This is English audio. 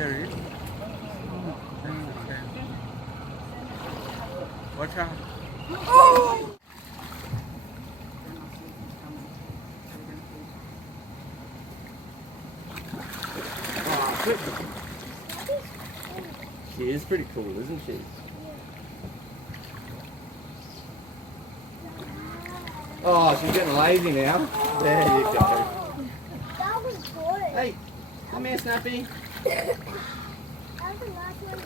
There it is. Watch out. Oh! She is pretty cool, isn't she? Oh, she's getting lazy now. There you go. That was good. Hey, come here, Snappy. That was the last one.